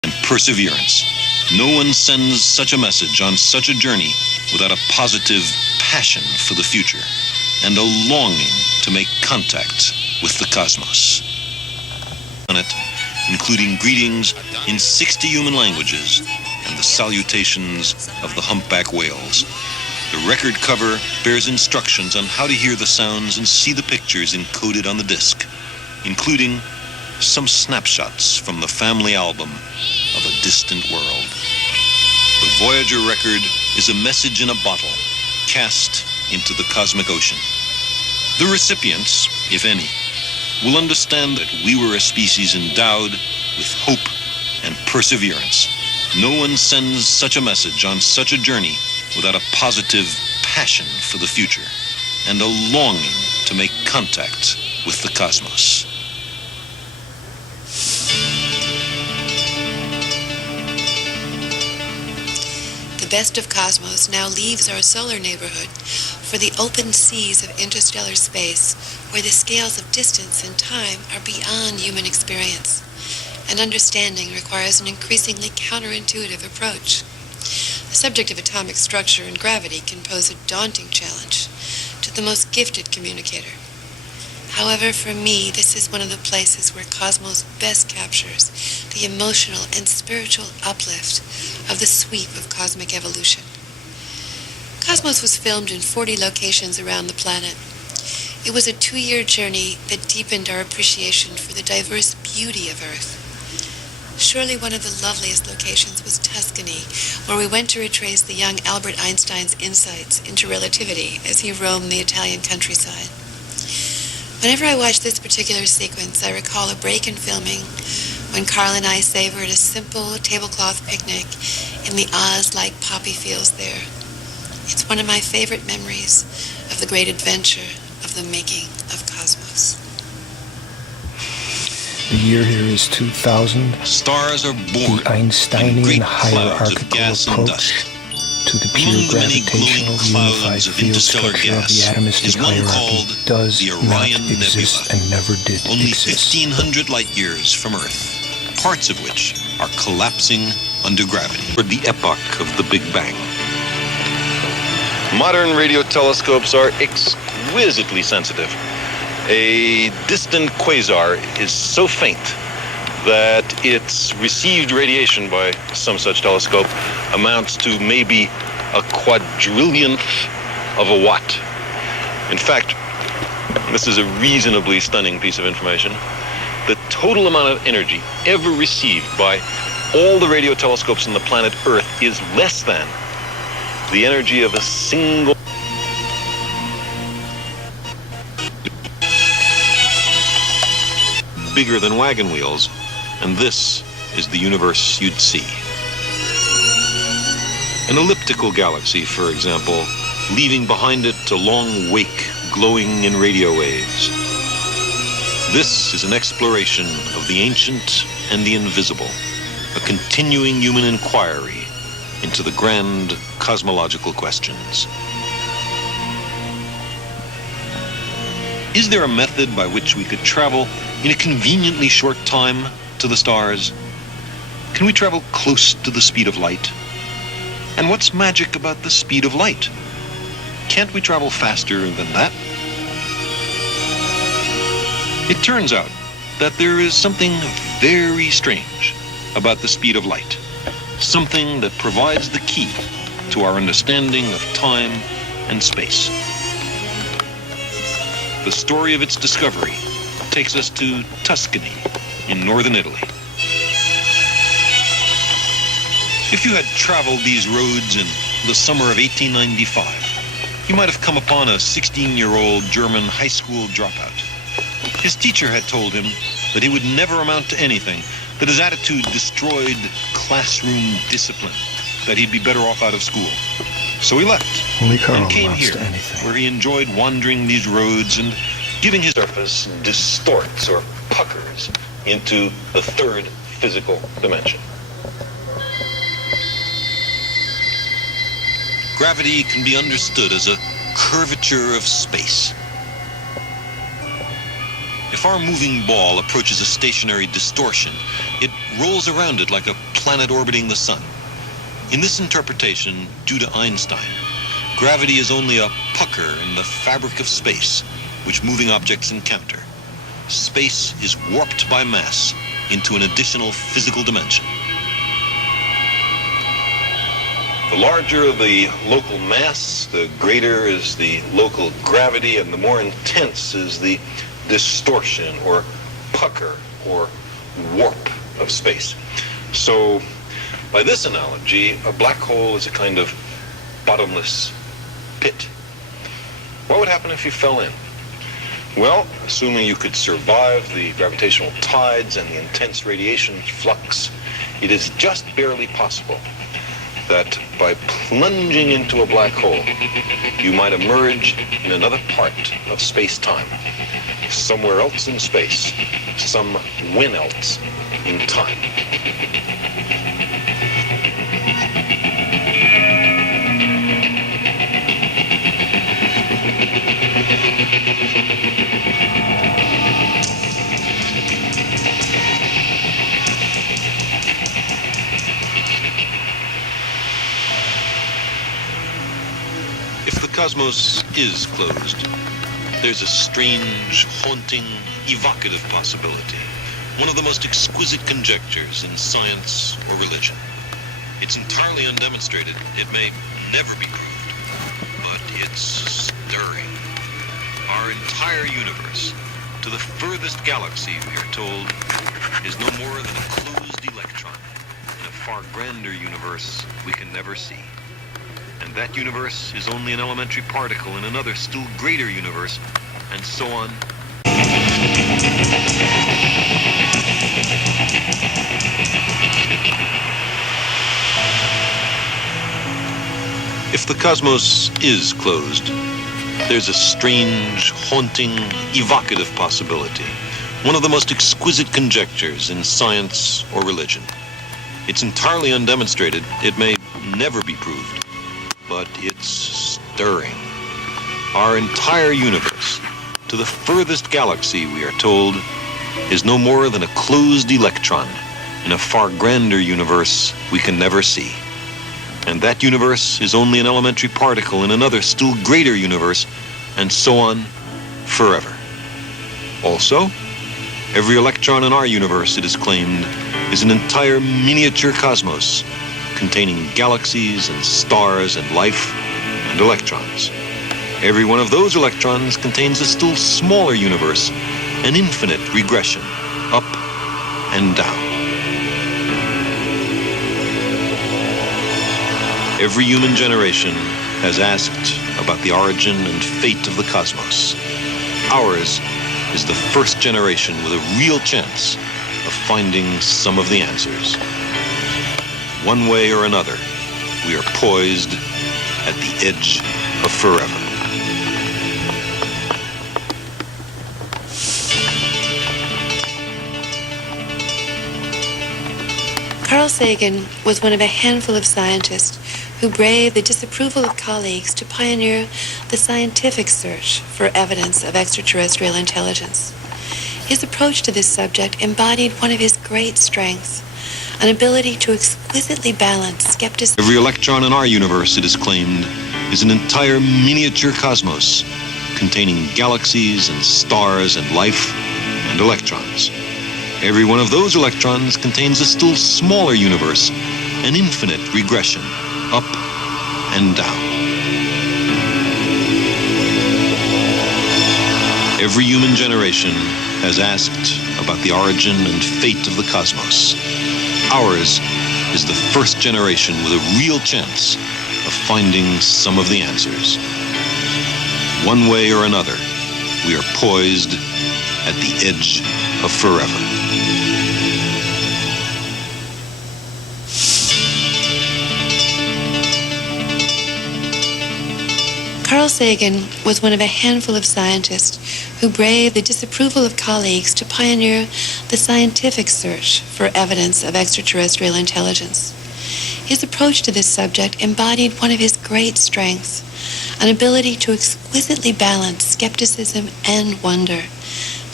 and perseverance. No one sends such a message on such a journey without a positive passion for the future and a longing to make contact with the cosmos. On it, including greetings in 60 human languages and the salutations of the humpback whales. The record cover bears instructions on how to hear the sounds and see the pictures encoded on the disc, including some snapshots from the family album of a distant world. The Voyager record is a message in a bottle cast into the cosmic ocean. The recipients, if any, will understand that we were a species endowed with hope and perseverance. No one sends such a message on such a journey without a positive passion for the future and a longing to make contact with the cosmos. The best of Cosmos now leaves our solar neighborhood for the open seas of interstellar space, where the scales of distance and time are beyond human experience, and understanding requires an increasingly counterintuitive approach. The subject of atomic structure and gravity can pose a daunting challenge to the most gifted communicator. However, for me, this is one of the places where Cosmos best captures the emotional and spiritual uplift of the sweep of cosmic evolution. Cosmos was filmed in 40 locations around the planet. It was a 2-year journey that deepened our appreciation for the diverse beauty of Earth. Surely one of the loveliest locations was Tuscany, where we went to retrace the young Albert Einstein's insights into relativity as he roamed the Italian countryside. Whenever I watch this particular sequence, I recall a break in filming when Carl and I savored a simple tablecloth picnic in the Oz-like poppy fields there. It's one of my favorite memories of the great adventure of the making of Cosmos. The year here is 2000. Stars are born the Einsteinian hierarchical approach to the pure gravitational unified field structure of the atomistic hierarchy does not exist and never did only exist. 1,500 light years from Earth, parts of which are collapsing under gravity. For the epoch of the Big Bang. Modern radio telescopes are exquisitely sensitive. A distant quasar is so faint that its received radiation by some such telescope amounts to maybe a quadrillionth of a watt. In fact, this is a reasonably stunning piece of information. The total amount of energy ever received by all the radio telescopes on the planet Earth is less than the energy of a single bigger than wagon wheels, and this is the universe you'd see. An elliptical galaxy, for example, leaving behind it a long wake glowing in radio waves. This is an exploration of the ancient and the invisible, a continuing human inquiry into the grand cosmological questions. Is there a method by which we could travel in a conveniently short time to the stars? Can we travel close to the speed of light? And what's magic about the speed of light? Can't we travel faster than that? It turns out that there is something very strange about the speed of light, something that provides the key to our understanding of time and space. The story of its discovery takes us to Tuscany in northern Italy. If you had traveled these roads in the summer of 1895, you might have come upon a 16-year-old German high school dropout. His teacher had told him that he would never amount to anything, that his attitude destroyed classroom discipline, that he'd be better off out of school. So he left and came here, where he enjoyed wandering these roads and giving his surface distorts or puckers into the third physical dimension. Gravity can be understood as a curvature of space. If our moving ball approaches a stationary distortion, it rolls around it like a planet orbiting the sun. In this interpretation, due to Einstein, gravity is only a pucker in the fabric of space, which moving objects encounter. Space is warped by mass into an additional physical dimension. The larger the local mass, the greater is the local gravity, and the more intense is the distortion or pucker or warp of space. So, by this analogy, a black hole is a kind of bottomless pit. What would happen if you fell in? Well, assuming you could survive the gravitational tides and the intense radiation flux, it is just barely possible that by plunging into a black hole, you might emerge in another part of space-time, somewhere else in space, some when else in time. If the cosmos is closed, there's a strange, haunting, evocative possibility, one of the most exquisite conjectures in science or religion. It's entirely undemonstrated. It may never be proved, but it's stirring. Our entire universe, to the furthest galaxy, we are told, is no more than a closed electron in a far grander universe we can never see. And that universe is only an elementary particle in another still greater universe, and so on. If the cosmos is closed, there's a strange, haunting, evocative possibility, one of the most exquisite conjectures in science or religion. It's entirely undemonstrated. It may never be proved, but it's stirring. Our entire universe, to the furthest galaxy, we are told, is no more than a closed electron in a far grander universe we can never see. And that universe is only an elementary particle in another still greater universe, and so on forever. Also, every electron in our universe, it is claimed, is an entire miniature cosmos containing galaxies and stars and life and electrons. Every one of those electrons contains a still smaller universe, an infinite regression, up and down. Every human generation has asked about the origin and fate of the cosmos. Ours is the first generation with a real chance of finding some of the answers. One way or another, we are poised at the edge of forever. Carl Sagan was one of a handful of scientists who braved the disapproval of colleagues to pioneer the scientific search for evidence of extraterrestrial intelligence. His approach to this subject embodied one of his great strengths, an ability to exquisitely balance skepticism. Every electron in our universe, it is claimed, is an entire miniature cosmos containing galaxies and stars and life and electrons. Every one of those electrons contains a still smaller universe, an infinite regression, up and down. Every human generation has asked about the origin and fate of the cosmos. Ours is the first generation with a real chance of finding some of the answers. One way or another, we are poised at the edge of forever. Carl Sagan was one of a handful of scientists who braved the disapproval of colleagues to pioneer the scientific search for evidence of extraterrestrial intelligence. His approach to this subject embodied one of his great strengths, an ability to exquisitely balance skepticism and wonder,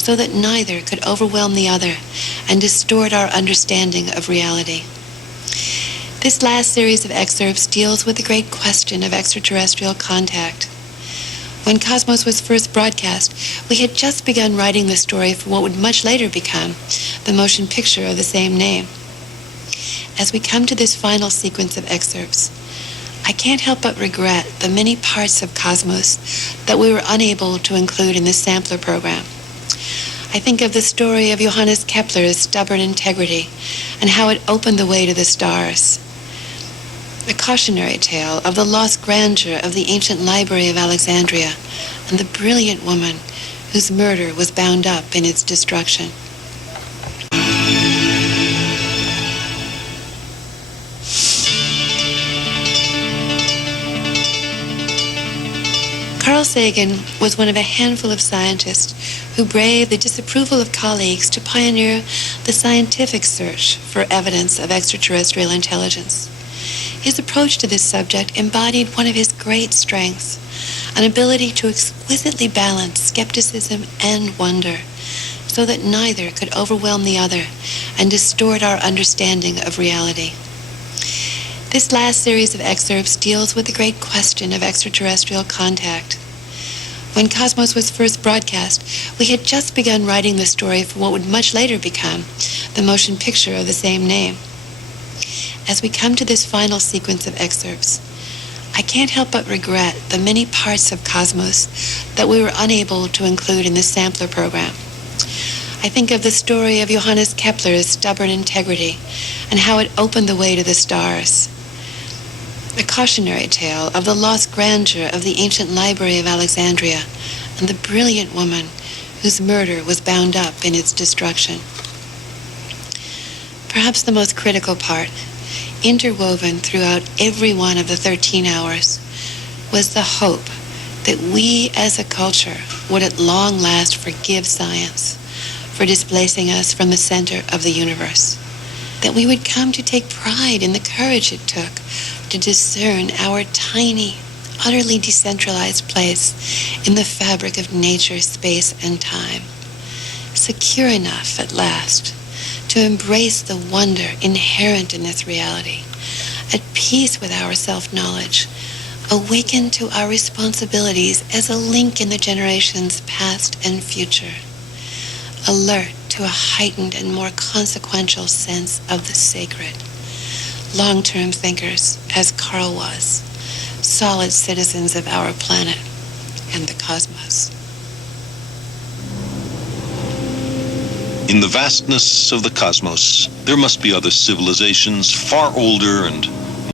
so that neither could overwhelm the other and distort our understanding of reality. This last series of excerpts deals with the great question of extraterrestrial contact. When Cosmos was first broadcast, we had just begun writing the story for what would much later become the motion picture of the same name. As we come to this final sequence of excerpts, I can't help but regret the many parts of Cosmos that we were unable to include in this sampler program. I think of the story of Johannes Kepler's stubborn integrity and how it opened the way to the stars. The cautionary tale of the lost grandeur of the ancient library of Alexandria and the brilliant woman whose murder was bound up in its destruction. Carl Sagan was one of a handful of scientists who braved the disapproval of colleagues to pioneer the scientific search for evidence of extraterrestrial intelligence. His approach to this subject embodied one of his great strengths, an ability to exquisitely balance skepticism and wonder, so that neither could overwhelm the other and distort our understanding of reality. This last series of excerpts deals with the great question of extraterrestrial contact. When Cosmos was first broadcast, we had just begun writing the story for what would much later become the motion picture of the same name. As we come to this final sequence of excerpts, I can't help but regret the many parts of Cosmos that we were unable to include in this sampler program. I think of the story of Johannes Kepler's stubborn integrity and how it opened the way to the stars. The cautionary tale of the lost grandeur of the ancient library of Alexandria and the brilliant woman whose murder was bound up in its destruction. Perhaps the most critical part, interwoven throughout every one of the 13 hours, was the hope that we as a culture would at long last forgive science for displacing us from the center of the universe, that we would come to take pride in the courage it took to discern our tiny, utterly decentralized place in the fabric of nature, space, and time, secure enough at last to embrace the wonder inherent in this reality, at peace with our self-knowledge, awakened to our responsibilities as a link in the generations past and future, alert to a heightened and more consequential sense of the sacred. Long-term thinkers, as Carl was, solid citizens of our planet and the cosmos. In the vastness of the cosmos, there must be other civilizations far older and